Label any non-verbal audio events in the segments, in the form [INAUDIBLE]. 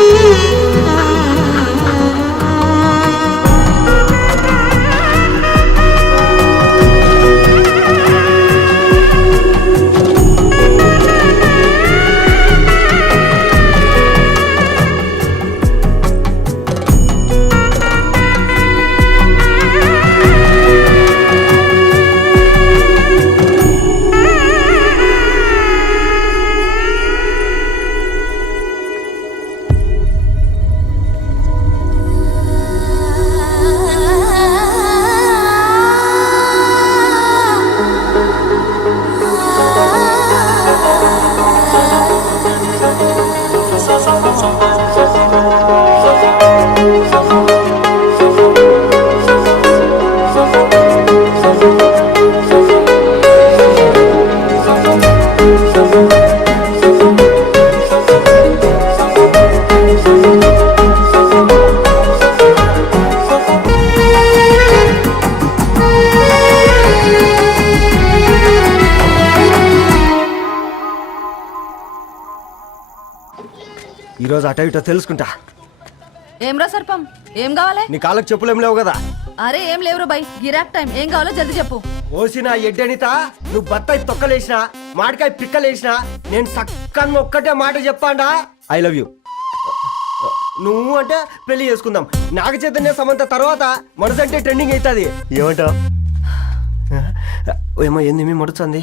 Música ఈరోజు అటో ఇటో తెలుసుకుంటా. ఏమ్రా సర్పం? ఏం కావాలి? నీ కాళ్ళకి చెప్పులేం లేవు కదా? అరే ఏం లేవురా బై గిరాక్ టైం. ఏం కావాలో జల్దీ చెప్పు. ఓసిన ఎడ్డనిత నువ్వు బత్తాయి తొక్కలేసిన మాడికాయ పిక్కలేసిన నేను సక్కన్న ఒక్కటే మాట చెప్పాడా ఐ లవ్ యూ నువ్వు అంటే పెళ్ళి చేసుకుందాం. నాగ చైతన్య సమంత తర్వాత మనసంటే ట్రెండింగ్ అవుతుంది. ఏమంటావు? ఏమో ఏంది మీ మడుతుంది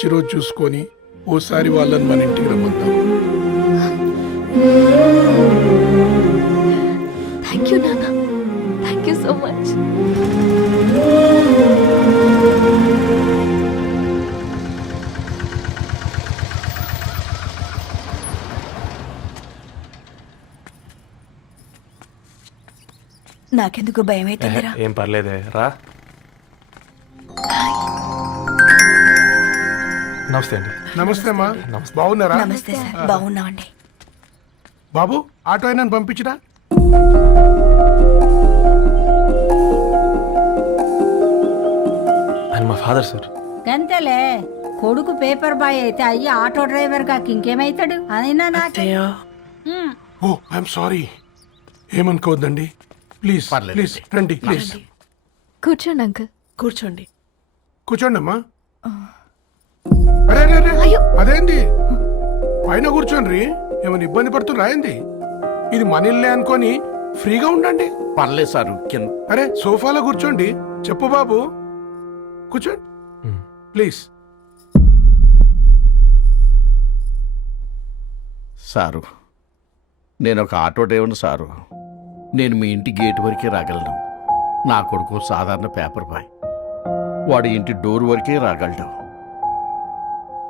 మంచి రోజు చూసుకొని ఓసారి వాళ్ళని మన ఇంటికి రమ్మందాం. థ్యాంక్ యూ నాన్న థ్యాంక్ యూ సో మచ్ నాకెందుకు భయం అవుతుందిరా ఏం పర్లేదే రా. నమస్తే అండి. నమస్తే అమ్మా. బాగున్నారా? నమస్తే సార్ బాగున్నామండి. బాబు ఆటో అయినా పంపించరా. ఆయన మా ఫాదర్ సార్. గంతేలే కొడుకు పేపర్ బాయ్ అయితే అయ్యి ఆటో డ్రైవర్ కాక ఇంకేమైతాడు? అయినా నాకు. Oh I'm sorry. ఏమనుకోవద్దండి. ప్లీజ్ ప్లీజ్ రండి ప్లీజ్. కూర్చోండి అంకుల్. కూర్చోండి. కూర్చోండి అమ్మా అరే అరే, అరే అదేంది? పైన కూర్చోండి ఏమైనా ఇబ్బంది పడుతున్నా ఏంది? ఇది మన ఇల్లే అనుకొని ఫ్రీగా ఉండండి. పర్లేదు సారు కింద. అరే సోఫాలో కూర్చోండి. చెప్పు బాబు. కూర్చోండి. ప్లీజ్. సారు నేను ఒక ఆటో డ్రైవర్ని సారు. నేను మీ ఇంటి గేట్ వరకే రాగలను. నా కొడుకు సాధారణ పేపర్ బాయ్. వాడి ఇంటి డోర్ వరకే రాగలడు.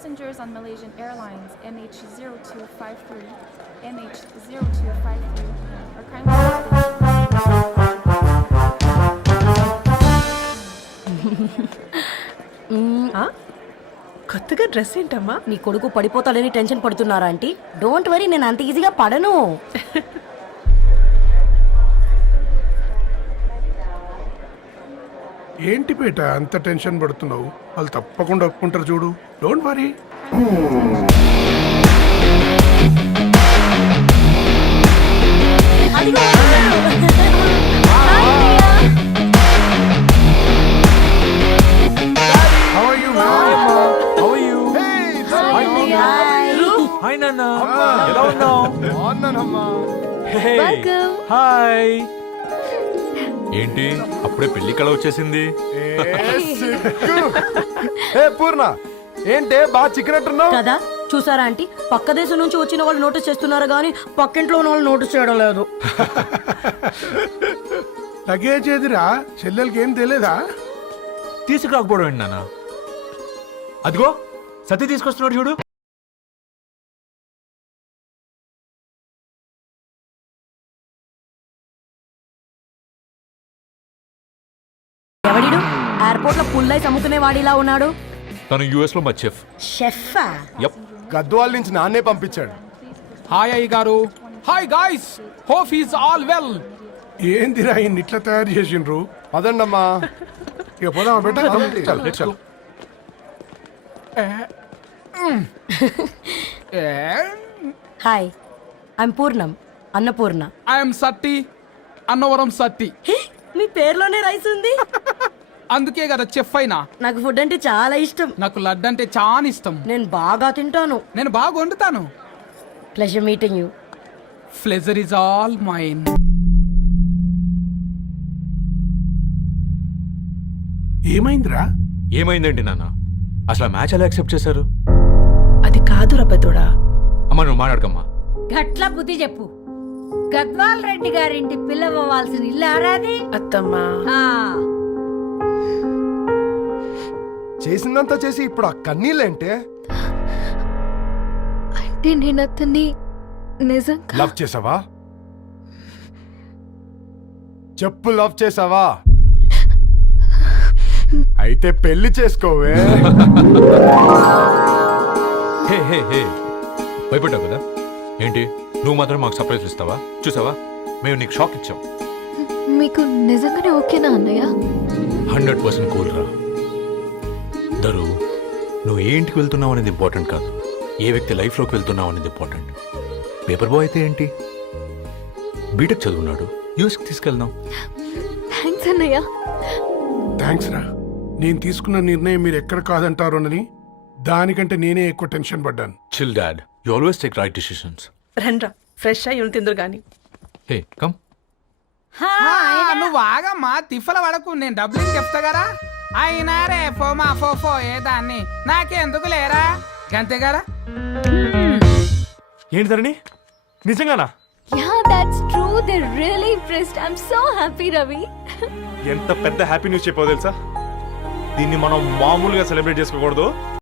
Passengers on Malaysian Airlines MH0253, MH0253 are kindly. [LAUGHS] ఆ? కొత్తగా డ్రెస్ ఏంటమ్మా నీ కొడుకు పడిపోతాడని టెన్షన్ పడుతున్నారా ఆంటీ డోంట్ వరీ నేను అంత ఈజీగా పడను [LAUGHS] ఏంటి పేట అంత టెన్షన్ పడుతున్నావు? వాళ్ళు తప్పకుండా ఒప్పుకుంటారు చూడు. Don't worry How are you, hi ఏంటి? అప్పుడే పెళ్ళి కళ వచ్చేసింది? ఏ పూర్ణ ఏంటే బాగా చిక్కినట్టున్నావు? కదా చూసారా ఆంటీ? పక్క దేశం నుంచి వచ్చిన వాళ్ళు నోటీస్ చేస్తున్నారు కానీ పక్కింట్లో ఉన్న వాళ్ళు నోటీస్ చేయడం లేదు. లగేజ్ ఏదిరా? చెల్లెలకి ఏం తెలియదా తీసుకురాకపోవడం ఏంటి నాన్న? అదిగో సతీ తీసుకొస్తున్నాడు చూడు. ఎయిర్పోర్ట్లో పుల్లై అమ్ముకునే వాడిలా ఉన్నాడు? తను యుఎస్లో మా చెఫ్. షెఫా? యప్ గద్వాల నుంచి నాన్నే పంపించాడు. హాయ్ అయ్య గారు. Hi guys. Hope is all well. ఏందిరా ఇన్ని ఇట్లా తయారు చేసిండ్రు? అదండమ్మా ఇక పోదామా బెట్ట [LAUGHS] చల్ చల్ hi I'm Purnam Annapurna I'm Satti Annavaram Satti hey, మీ పేర్లోనే రైస్ ఉంది? [LAUGHS] అందుకే కదా చెఫ్ అయినా. నాకు ఫుడ్ అంటే చాలా ఇష్టం. నాకు లడ్డు అంటే చాలా ఇష్టం. నేను బాగా తింటాను. నేను బాగా వండుతాను. Pleasure meeting you pleasure is all mine ఏమైందిరా? ఏమైందండి నాన్న? అసలు ఆ మ్యాచ్ ఎలా యాక్సెప్ట్ చేశారు? అది కాదు రబ్బతోడా అమ్మ నువ్వు మాట్లాడకమ్మా. గట్ల బుద్ధి చెప్పు. గద్వాల్ రెడ్డి గారింటి పిల్లవ్వాల్సిన ఇల్లు ఆరాది? అత్తమ్మా. చేసిందంతా చేసి ఇప్పుడు ఆ కన్నీళ్ళేంటే? అంటే నేను అతన్ని నిజంగా లవ్ చేసావా? చెప్పు లవ్ చేసావా? అయితే పెళ్ళి చేసుకోవే. హే హే హే. భయపడ్డావు కదా? ఏంటి? నువ్వు మాత్రం మాకు సర్ప్రైజ్ ఇస్తావా? చూసావా? మేము నీకు షాక్ ఇచ్చాం. మీకు నిజంగానే ఓకేనా అన్నయ్య? హండ్రెడ్ పర్సెంట్ కూల్ రా. దరు నువ్వు ఏ ఇంటికి వెళ్తున్నావు అనేది ఇంపార్టెంట్ కాదు. ఏ వ్యక్తి లైఫ్లోకి వెళ్తున్నావు అనేది ఇంపార్టెంట్. పేపర్ బాయ్ అయితే ఏంటి? బీటెక్ చదువున్నాడు. యూఎస్కి తీసుకెళ్దాం. థ్యాంక్స్ అన్నయ్య. థ్యాంక్స్ రా. నేను తీసుకున్న నిర్ణయం మీరు ఎక్కడ కాదంటారోనని దానికంటే నేనే ఎక్కువ టెన్షన్ పడ్డాను. Chill dad you always take right decisions రండ్రా ఫ్రెష్ అయ్యి తిందురు గాని. హే కమ్ నువ్వు ఆగమ్మా తిఫల పడకు. నేను డబ్బులు చెప్తా కదా. అయినా రేపో మా ఫోఫో ఏ దాన్ని నాకెందుకు లేరా? గంతే కదా? ఏంటి ధరణి? నిజంగానా? Yeah that's true they really impressed I am so happy Ravi ఎంత పెద్ద హ్యాపీ న్యూస్ చెప్పావు తెలుసా? దీన్ని మనం మామూలుగా సెలబ్రేట్ చేసుకోకూడదు.